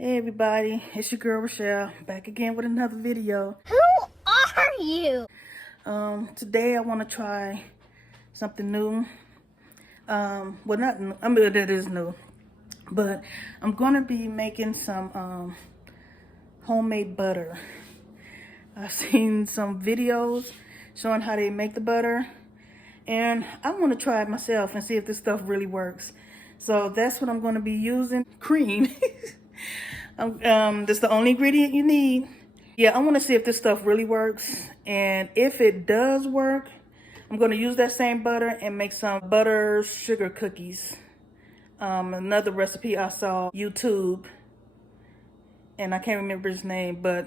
Hey everybody, it's your girl Rochelle, back again with another video. Who are you? Today I want to try something new. Well, not new, I mean that is new, but I'm going to be making some homemade butter. I've seen some videos showing how they make the butter, and I want to try it myself and see if this stuff really works. So that's what I'm going to be using. Cream. That's the only ingredient you need. Yeah, I want to see if this stuff really works, and if it does work, I'm going to use that same butter and make some butter sugar cookies. Another recipe I saw YouTube, and I can't remember his name, but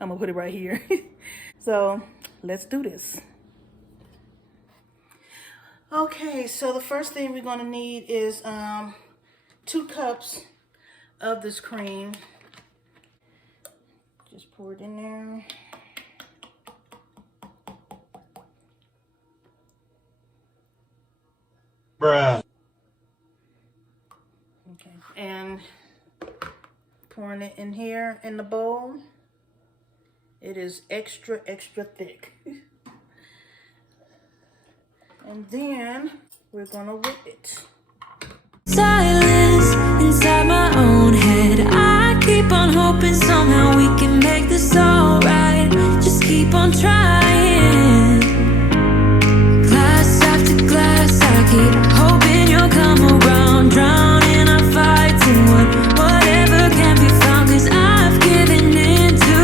I'm gonna put it right here. So let's do this. Okay, so the first thing we're gonna need is 2 cups of this cream. Just pour it in there. Bruh. Okay, and pouring it in here in the bowl. It is extra thick. And then we're gonna whip it. Silence inside my own head. I keep on hoping somehow we can make this alright. Just keep on trying. Glass after glass, I keep hoping you'll come around. Drowning our fights in whatever can be found. 'Cause I've given in to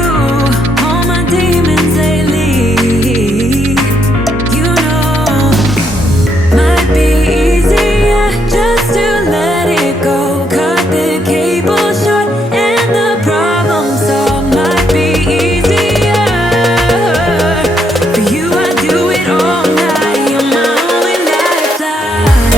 all my demons lately. You know, might be easier just to let it go. Cut the cable short and the problem solved. Might be easier for you. I do it all night. You're my only lifeline.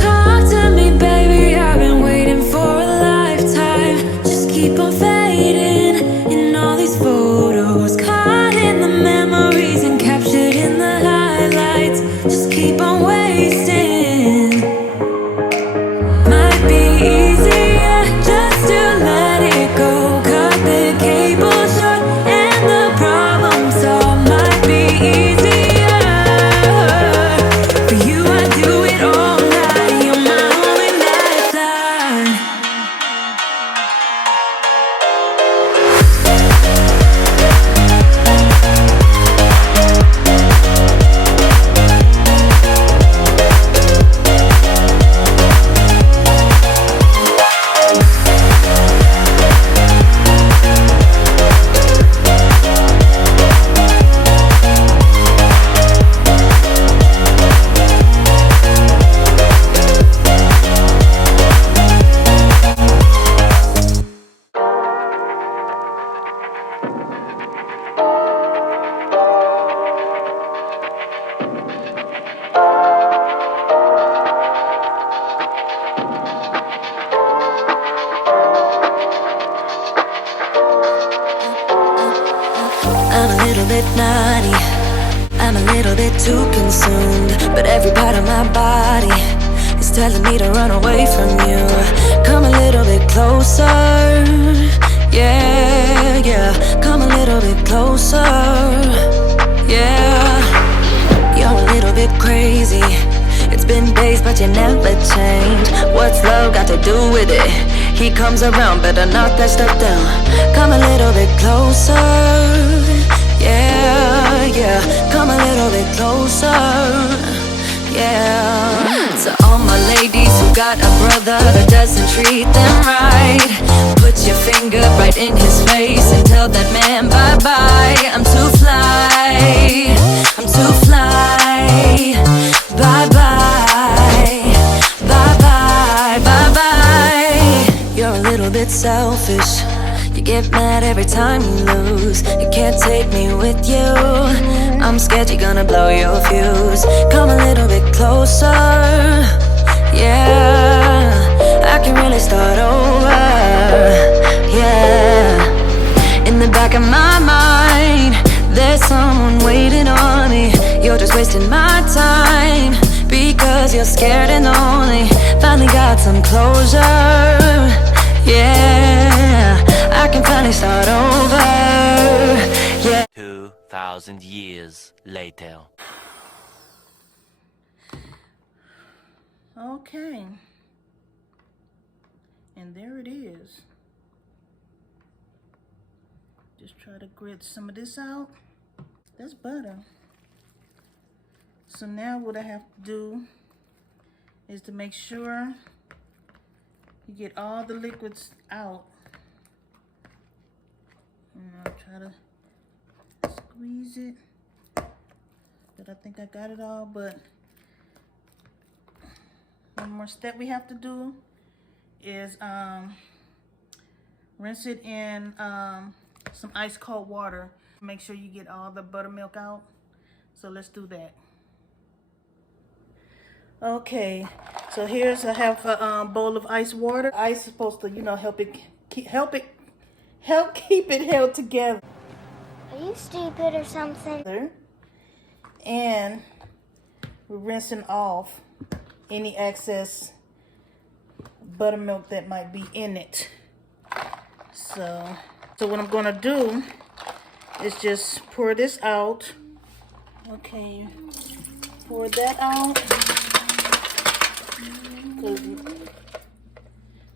Talk to me, baby. I've been waiting for a lifetime. Just keep on fading in all these photos, caught in the memories and captured in the highlights. Just keep on wasting. Might be easier just to let it go. Cut the cable short and the problem solved. Might be easier for you. I do it all night. You're my only lifeline. I'm a little bit naughty, I'm a little bit too consumed, but every part of my body is telling me to run away from you. Come a little bit closer, yeah, yeah. Come a little bit closer, yeah. You're a little bit crazy. It's been days, but you never change. What's love got to do with it? He comes around, better knock that stuff down. Come a little bit closer, yeah, yeah. Come a little bit closer, yeah. To all my ladies who got a brother that doesn't treat them right, put your finger right in his face and tell that man bye-bye. I'm too fly, I'm too fly. Bye-bye, bye-bye, bye-bye. You're a little bit selfish. You get mad every time you lose. You can't take me with you. I'm scared you're gonna blow your fuse. Come a little bit closer. Yeah, I can really start over. Yeah, in the back of my mind, there's someone waiting on me. You're just wasting my time because you're scared and lonely. Finally got some closure. Yeah, I can finally start over. Yeah. 2,000 years later. Okay. And there it is. Just try to grit some of this out. That's butter. So now what I have to do is to make sure you get all the liquids out. And I'll try to squeeze it. But I think I got it all. But one more step we have to do is rinse it in some ice cold water. Make sure you get all the buttermilk out. So let's do that. Okay, so here's I have a bowl of ice water. Ice is supposed to, you know, help keep it held together. Are you stupid or something? And we're rinsing off any excess buttermilk that might be in it. So what I'm gonna do is just pour this out. Okay, pour that out.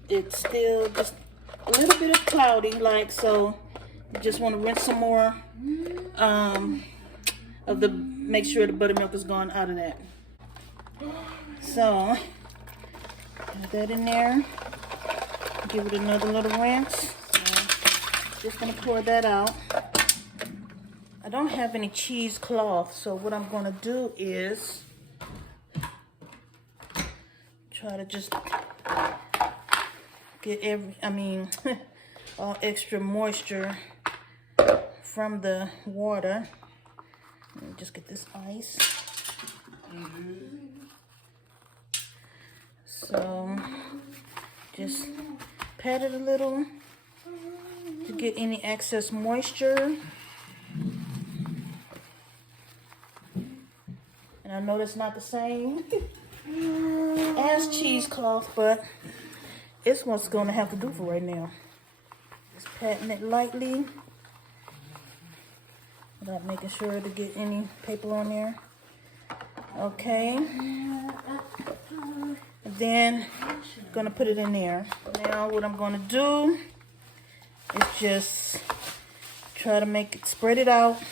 It's still just a little bit of cloudy, like, so you just want to rinse some more of the, make sure the buttermilk is gone out of that. So put that in there, give it another little rinse. Just gonna pour that out. I don't have any cheesecloth, so what I'm gonna do is try to just get all extra moisture from the water. Let me just get this ice. So just pat it a little to get any excess moisture. And I know that's not the same as cheesecloth, but it's what's going to have to do for right now. Just patting it lightly without making sure to get any paper on there. Okay. And then I'm going to put it in there. Now what I'm going to do is just try to make it, spread it out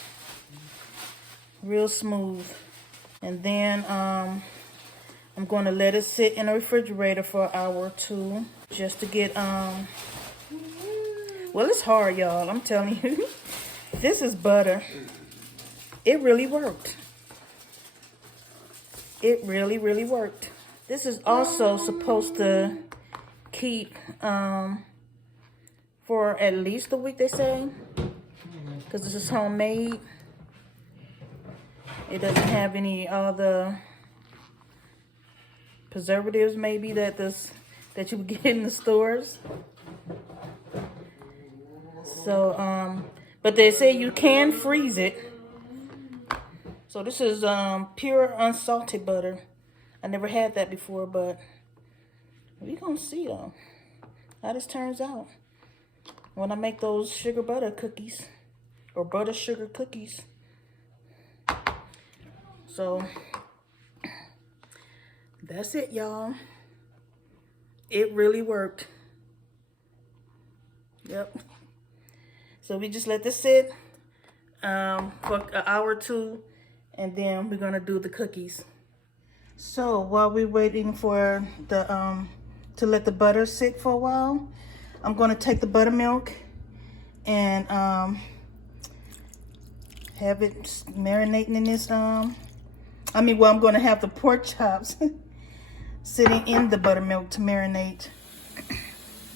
real smooth. And then I'm going to let it sit in the refrigerator for an hour or two just to get, well, it's hard, y'all. I'm telling you. This is butter. It really worked. It really, really worked. This is also supposed to keep for at least a week, they say, because this is homemade. It doesn't have any other preservatives, maybe, that you would get in the stores. So, but they say you can freeze it. So this is pure unsalted butter. I never had that before, but we're gonna see though how this turns out when I make those sugar butter cookies or butter sugar cookies. So that's it, y'all. It really worked. Yep. So we just let this sit for an hour or two, and then we're gonna do the cookies. So while we're waiting for the to let the butter sit for a while, I'm gonna take the buttermilk and have it marinating in this I'm gonna have the pork chops sitting in the buttermilk to marinate.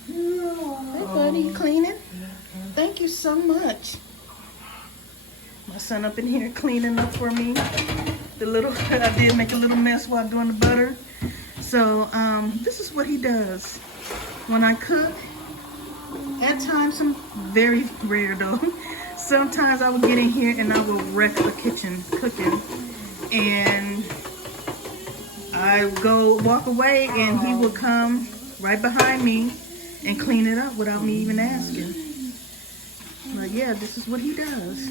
Hey, buddy, you cleaning? Thank you so much. My son up in here cleaning up for me. I did make a little mess while doing the butter. So, this is what he does. When I cook, at times, very rare though, sometimes I will get in here and I will wreck the kitchen cooking. And I walk away and he will come right behind me and clean it up without me even asking. But yeah, this is what he does.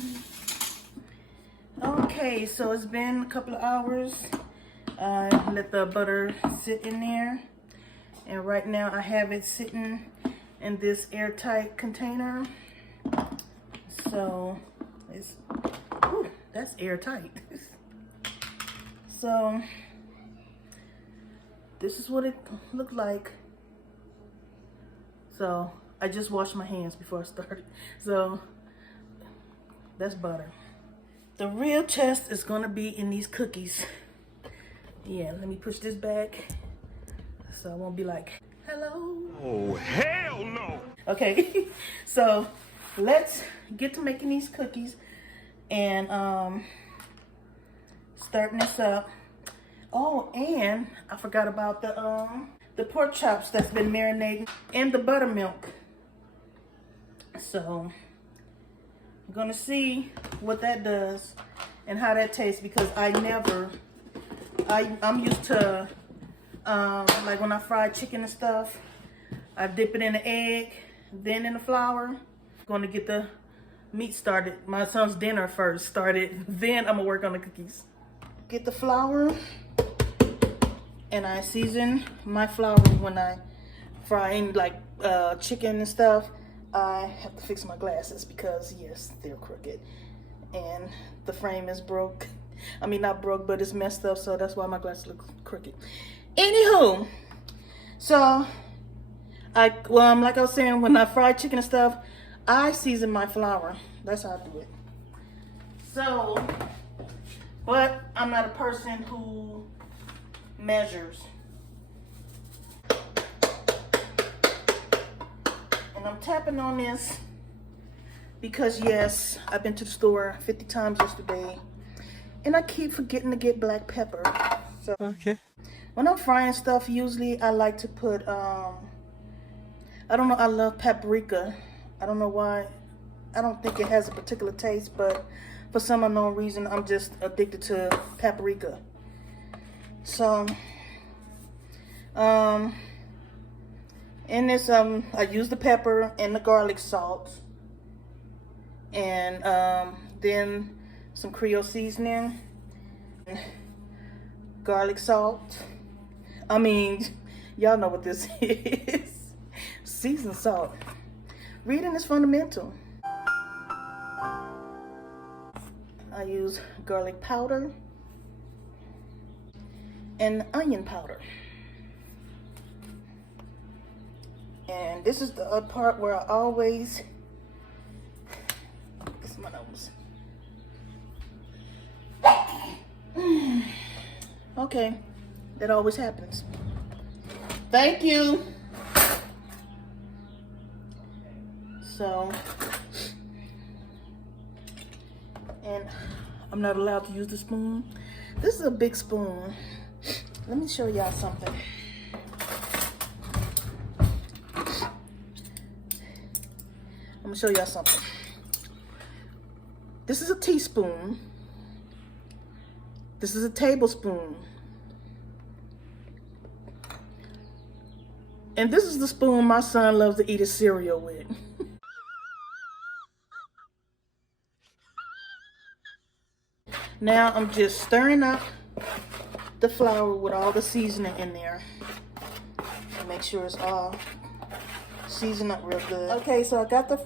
Okay, so it's been a couple of hours. I let the butter sit in there. And right now I have it sitting in this airtight container. So that's airtight. So this is what it looked like. So I just washed my hands before I started. So that's butter. The real test is gonna be in these cookies. Yeah, let me push this back so I won't be like, hello. Oh, hell no. Okay, so let's get to making these cookies and starting this up. Oh, and I forgot about the pork chops that's been marinating and the buttermilk. So I'm gonna see what that does and how that tastes, because I'm used to like when I fry chicken and stuff, I dip it in the egg, then in the flour. Going to get the meat started, my son's dinner first started, then I'm gonna work on the cookies. Get the flour, and I season my flour when I fry in like chicken and stuff. I have to fix my glasses because yes, they're crooked and the frame is broke. I mean, not broke, but it's messed up, so that's why my glasses look crooked. Anywho, so like I was saying, when I fry chicken and stuff, I season my flour. That's how I do it. So, but I'm not a person who measures. And I'm tapping on this because yes, I've been to the store 50 times yesterday and I keep forgetting to get black pepper. So Okay. when I'm frying stuff, usually I like to put, I don't know, I love paprika. I don't know why. I don't think it has a particular taste, but for some unknown reason, I'm just addicted to paprika. So, in this, I use the pepper and the garlic salt, and then some Creole seasoning, garlic salt. I mean, y'all know what this is. Seasoned salt. Reading is fundamental. I use garlic powder and onion powder. And this is the part where I always, this is my nose. Okay, that always happens. Thank you. So, and I'm not allowed to use the spoon. This is a big spoon. Let me show y'all something. I'm gonna show y'all something. This is a teaspoon. This is a tablespoon. And this is the spoon my son loves to eat his cereal with. Now I'm just stirring up the flour with all the seasoning in there. Make sure it's all seasoned up real good. Okay, so I got the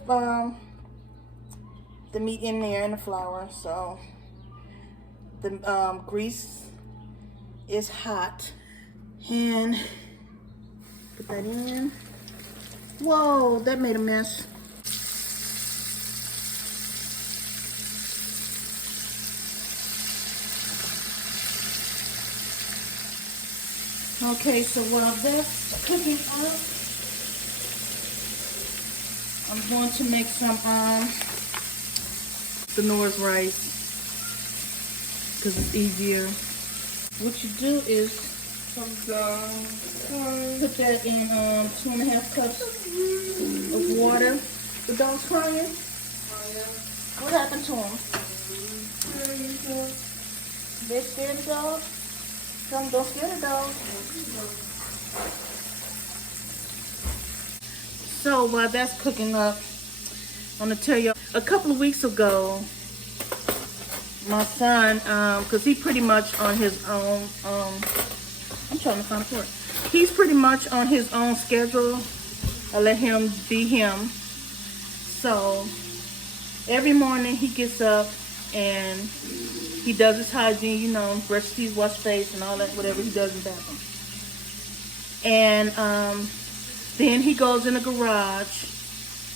meat in there and the flour. So the grease is hot. And put that in. Whoa, that made a mess. Okay, so while that's cooking up, I'm going to make some the Norris rice because it's easier. What you do is put that in 2.5 cups of water. The dog's crying. What happened to him? They scared the dog? Don't scare the dog. So while that's cooking up, I'm gonna tell you, a couple of weeks ago, my son, cause he pretty much on his own, I'm trying to find a word. He's pretty much on his own schedule. I let him be him. So every morning he gets up and he does his hygiene, you know, brush teeth, wash face, and all that, whatever he does in the bathroom. And then he goes in the garage.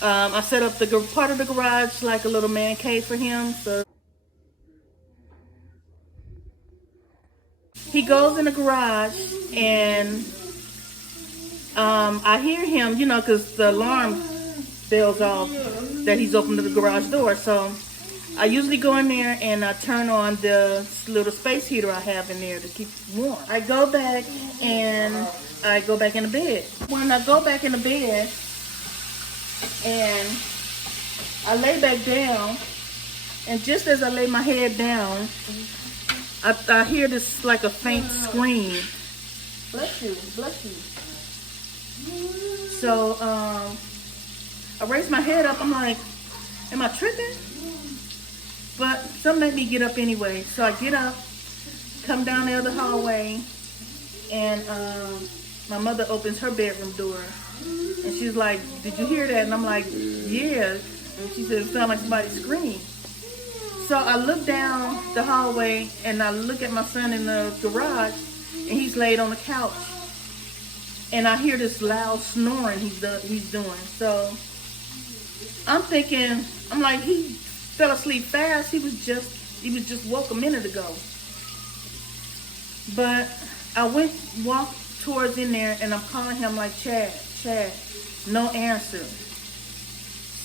I set up the part of the garage like a little man cave for him. So he goes in the garage and I hear him, you know, because the alarm bells off that he's opened the garage door. So I usually go in there and I turn on the little space heater I have in there to keep warm. I go back and I go back in the bed. When I go back in the bed and I lay back down, and just as I lay my head down, I hear this like a faint scream. Bless you, bless you. So I raise my head up. I'm like, am I tripping? But something made me get up anyway. So I get up, come down the other hallway, and my mother opens her bedroom door. And she's like, did you hear that? And I'm like, yeah. And she said, it sounded like somebody screamed. So I look down the hallway and I look at my son in the garage, and he's laid on the couch. And I hear this loud snoring he's doing. So I'm thinking, I'm like, he fell asleep fast. He was just woke a minute ago. But I walked towards in there, and I'm calling him like, Chad, no answer.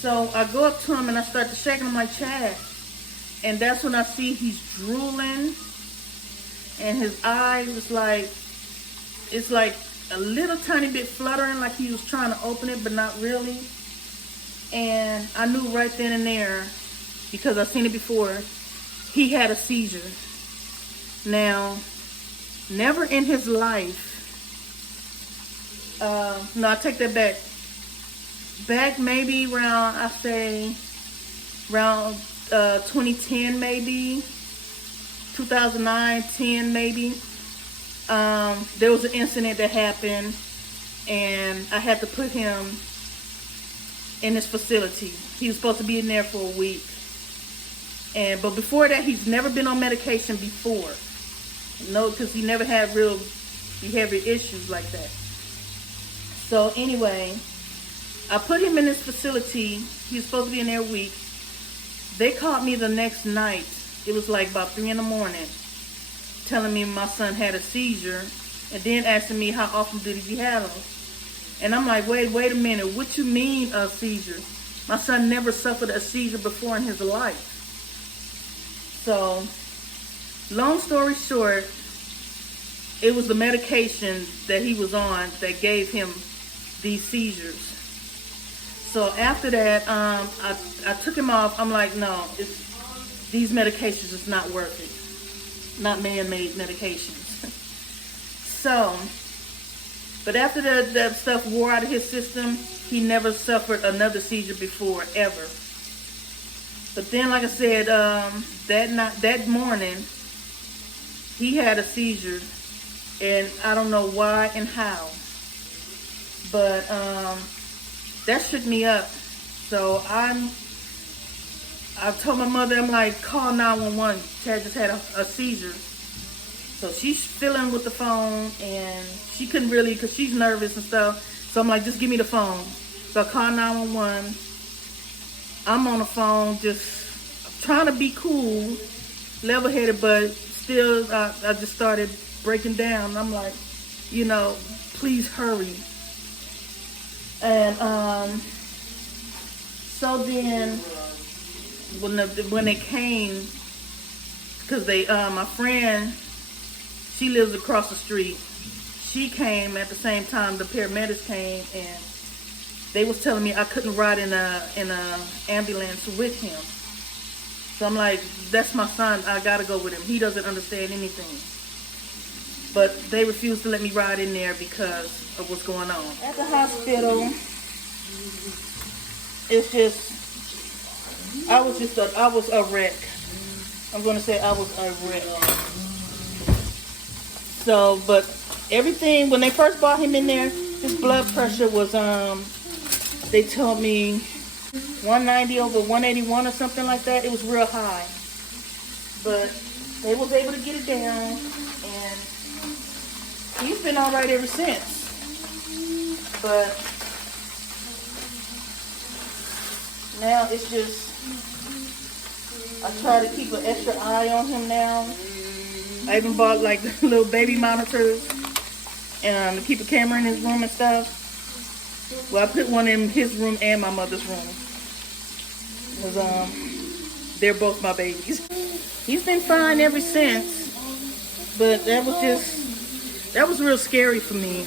So I go up to him and I start to shake him. I'm like, Chad. And that's when I see he's drooling, and his eyes is like, it's like a little tiny bit fluttering, like he was trying to open it, but not really. And I knew right then and there, because I've seen it before, he had a seizure. Now, never in his life, no, I take that back. Back maybe around, I say, around 2010 maybe, 2009, 10 maybe. There was an incident that happened, and I had to put him in this facility. He was supposed to be in there for a week. But before that, he's never been on medication before. No, because he never had real behavior issues like that. So anyway, I put him in this facility. He was supposed to be in there a week. They called me the next night. It was like about 3 in the morning, telling me my son had a seizure, and then asking me how often did he have them. And I'm like, wait a minute. What you mean a seizure? My son never suffered a seizure before in his life. So, long story short, it was the medication that he was on that gave him these seizures. So after that, I took him off. I'm like, no, these medications is not worth it. Not man-made medications. So, but after that stuff wore out of his system, he never suffered another seizure before, ever. But then, like I said, that morning, he had a seizure, and I don't know why and how. But that shook me up. So I told my mother, I'm like, call 911. Chad just had a seizure. So she's fiddling with the phone, and she couldn't really, because she's nervous and stuff. So I'm like, just give me the phone. So I call 911. I'm on the phone, just trying to be cool, level-headed, but still, I just started breaking down. I'm like, you know, please hurry. And So then, when they came, because my friend, she lives across the street. She came at the same time the paramedics came, and they was telling me I couldn't ride in a ambulance with him. So I'm like, that's my son. I gotta go with him. He doesn't understand anything. But they refused to let me ride in there because of what's going on. At the hospital, it's just, I was a wreck. I'm gonna say I was a wreck. So, but everything, when they first brought him in there, his blood pressure was, they told me 190 over 181 or something like that. It was real high. But they was able to get it down, and he's been all right ever since. But now it's just, I try to keep an extra eye on him now. I even bought like little baby monitors and to keep a camera in his room and stuff. Well, I put one in his room and my mother's room. Because they're both my babies. He's been fine ever since. But that was real scary for me.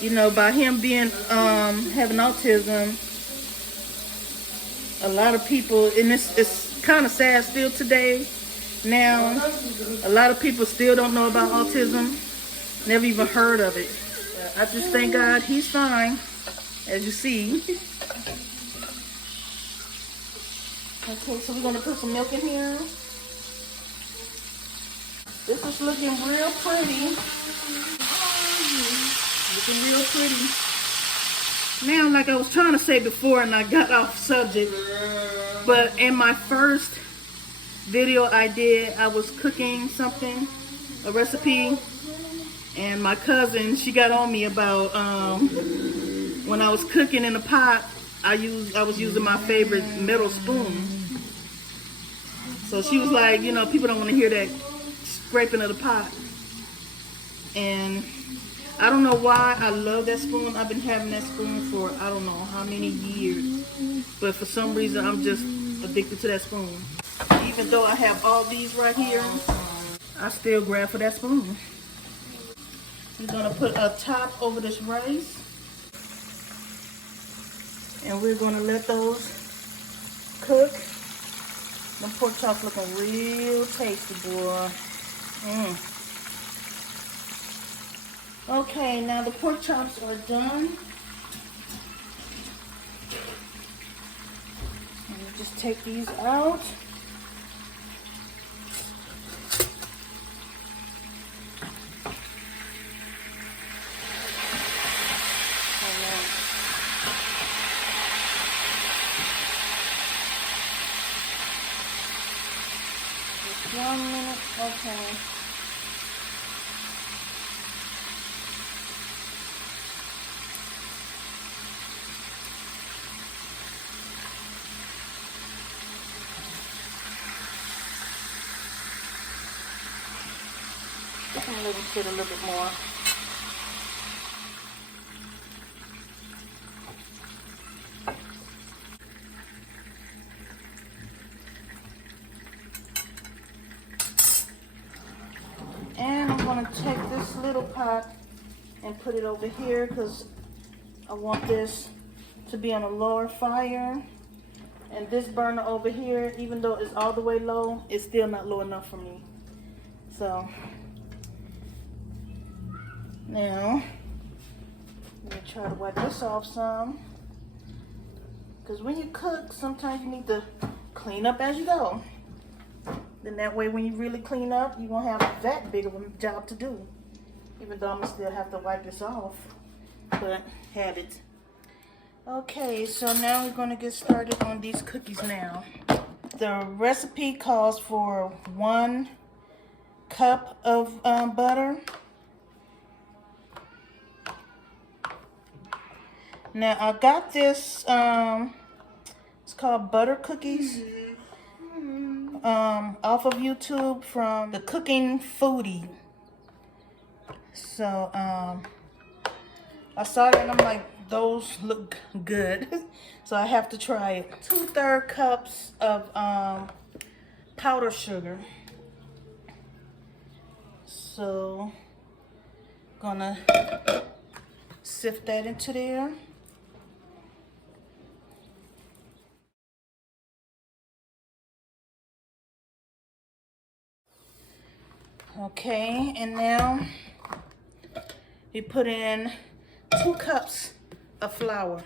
You know, by him being having autism, a lot of people, and it's kind of sad still today. Now, a lot of people still don't know about autism. Never even heard of it. I just thank God he's fine, as you see. Okay, so we're going to put some milk in here. This is looking real pretty. Looking real pretty. Now, like I was trying to say before and I got off subject, but in my first video I did, I was cooking something, a recipe, and my cousin, she got on me about when I was cooking in the pot, I was using my favorite metal spoon. So she was like, you know, people don't want to hear that scraping of the pot. And I don't know why I love that spoon. I've been having that spoon for I don't know how many years. But for some reason, I'm just addicted to that spoon. Even though I have all these right here, I still grab for that spoon. We're going to put a top over this rice. And we're going to let those cook. The pork chops looking real tasty, boy. Okay, now the pork chops are done. Let me just take these out. Just 1 minute, okay. I'm gonna let them sit a little bit more. And I'm gonna take this little pot and put it over here because I want this to be on a lower fire. And this burner over here, even though it's all the way low, it's still not low enough for me. So now, let me try to wipe this off some. Because when you cook, sometimes you need to clean up as you go. Then that way when you really clean up, you won't have that big of a job to do. Even though I'm going to still have to wipe this off. But have it. Okay, so now we're going to get started on these cookies now. The recipe calls for 1 cup of butter. Now I got this, it's called Butter Cookies, off of YouTube from The Cooking Foodie. So, I saw it and I'm like, those look good. So I have to try it. 2/3 cups of powdered sugar. So gonna sift that into there. Okay, and now you put in 2 cups of flour.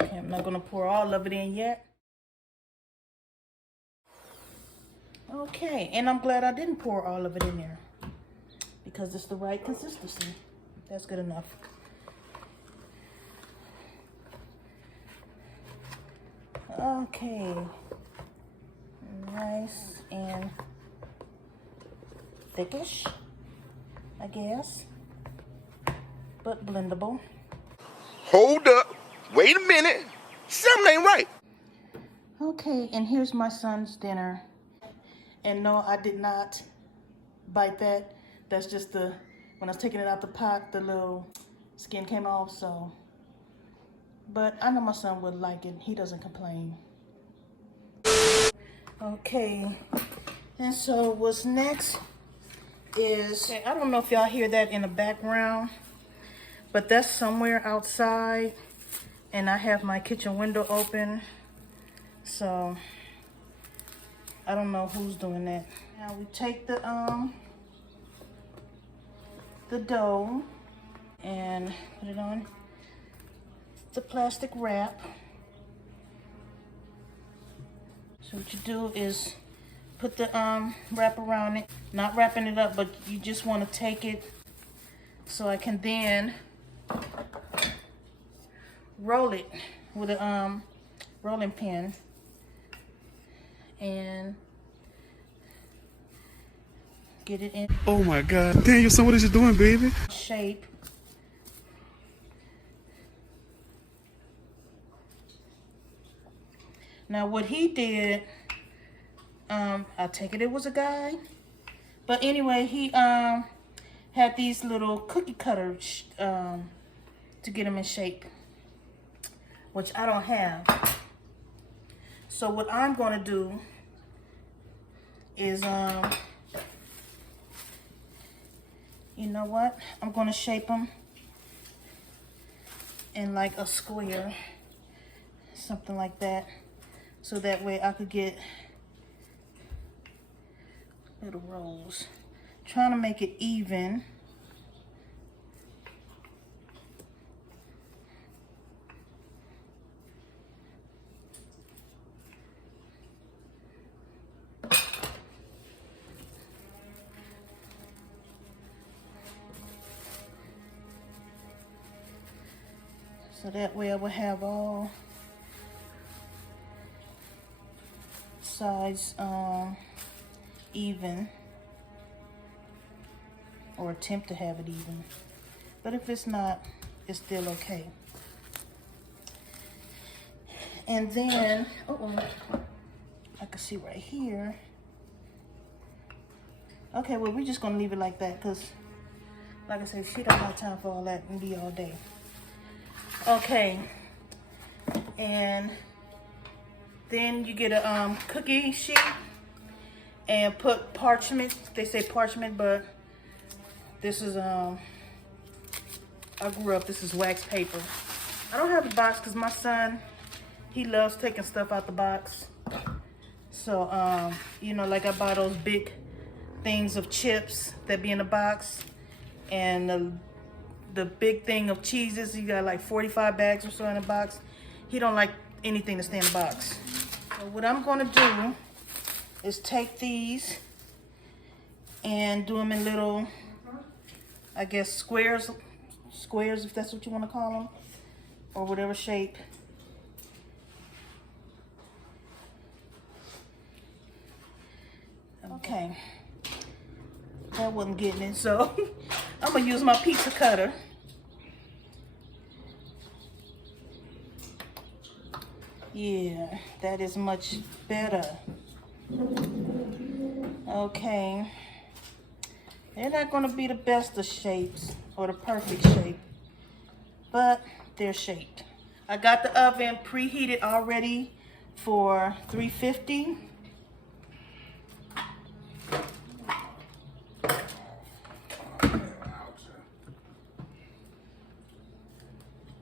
Okay, I'm not gonna pour all of it in yet. Okay, and I'm glad I didn't pour all of it in there because it's the right consistency. That's good enough. Okay, nice and thickish, I guess, but blendable. Hold up. Wait a minute. Something ain't right. Okay, and here's my son's dinner. And no, I did not bite that. That's just when I was taking it out the pot, the little skin came off, so. But I know my son would like it. He doesn't complain. Okay, and so what's next is, okay, I don't know if y'all hear that in the background, but that's somewhere outside, and I have my kitchen window open, so I don't know who's doing that. Now we take the dough and put it on the plastic wrap. So what you do is put the wrap around it, not wrapping it up, but you just want to take it so I can then roll it with a rolling pin and get it in. Oh my God, Daniel, so what is you doing, baby? Shape. Now what he did, I take it was a guy, but anyway, he had these little cookie cutters to get them in shape, which I don't have. So what I'm gonna do is, you know what? I'm gonna shape them in like a square, something like that. So that way I could get little rolls. Trying to make it even. So that way I will have all sides even, or attempt to have it even, but if it's not, it's still okay. And then I can see right here. Okay, well, we're just gonna leave it like that because like I said, she don't have time for all that and be all day. Okay, and then you get a cookie sheet and put parchment. They say parchment, but this is I grew up, this is wax paper. I don't have the box because my son, he loves taking stuff out the box. So you know, like I buy those big things of chips that be in the box, and the big thing of cheeses. You got like 45 bags or so in a box. He don't like anything to stay in the box. So what I'm gonna do is take these and do them in little, I guess, squares if that's what you want to call them, or whatever shape. Okay, that wasn't getting it, so I'm gonna use my pizza cutter. Yeah, that is much better. Okay. They're not going to be the best of shapes or the perfect shape, but they're shaped. I got the oven preheated already for 350.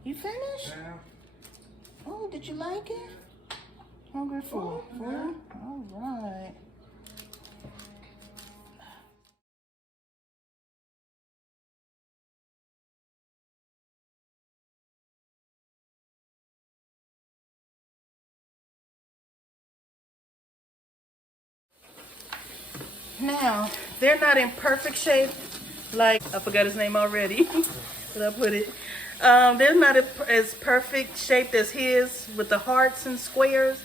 You finished? Oh, did you like it? Hungry for food? All right. Now, they're not in perfect shape, like, I forgot his name already, but I put it. They're not as perfect shaped as his with the hearts and squares,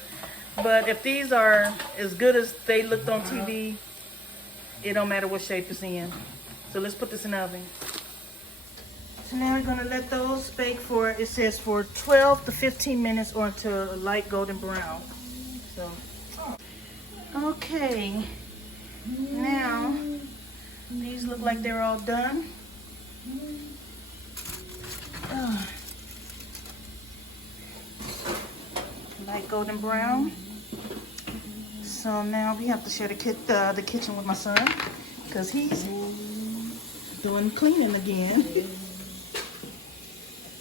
but if these are as good as they looked on TV, it don't matter what shape it's in. So let's put this in the oven. So now we're gonna let those bake for, it says for 12 to 15 minutes or until a light golden brown. So, okay. Now, these look like they're all done. Light golden brown. So now we have to share the kitchen with my son because he's doing cleaning again.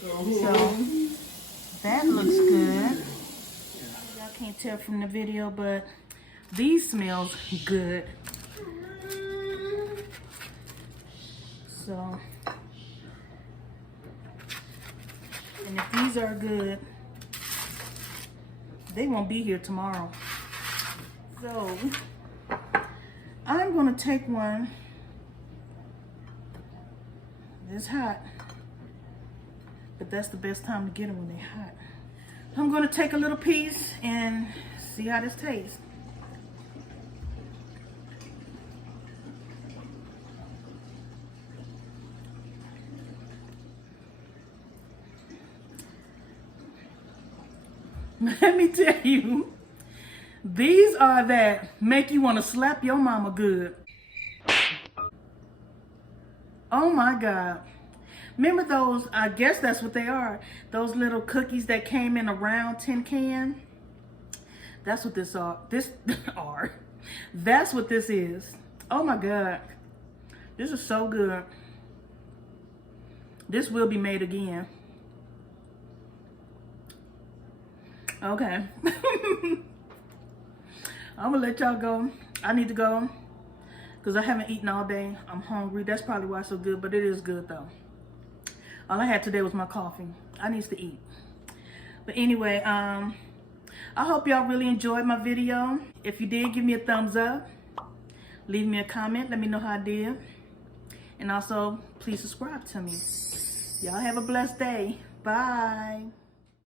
So that looks good. Y'all can't tell from the video, but these smells good. So, and if these are good, they won't be here tomorrow. So, I'm gonna take one. It's hot, but that's the best time to get them when they're hot. I'm gonna take a little piece and see how this tastes. Let me tell you, these are that make you want to slap your mama good. Oh my God. Remember those, I guess that's what they are, those little cookies that came in a round tin can? That's what this are. That's what this is. Oh my God. This is so good. This will be made again. Okay. I'm gonna let y'all go. I need to go because I haven't eaten all day. I'm hungry. That's probably why it's so good, but it is good though. All I had today was my coffee. I need to eat. But anyway, I hope y'all really enjoyed my video. If you did, give me a thumbs up. Leave me a comment. Let me know how I did. And also, please subscribe to me. Y'all have a blessed day. Bye.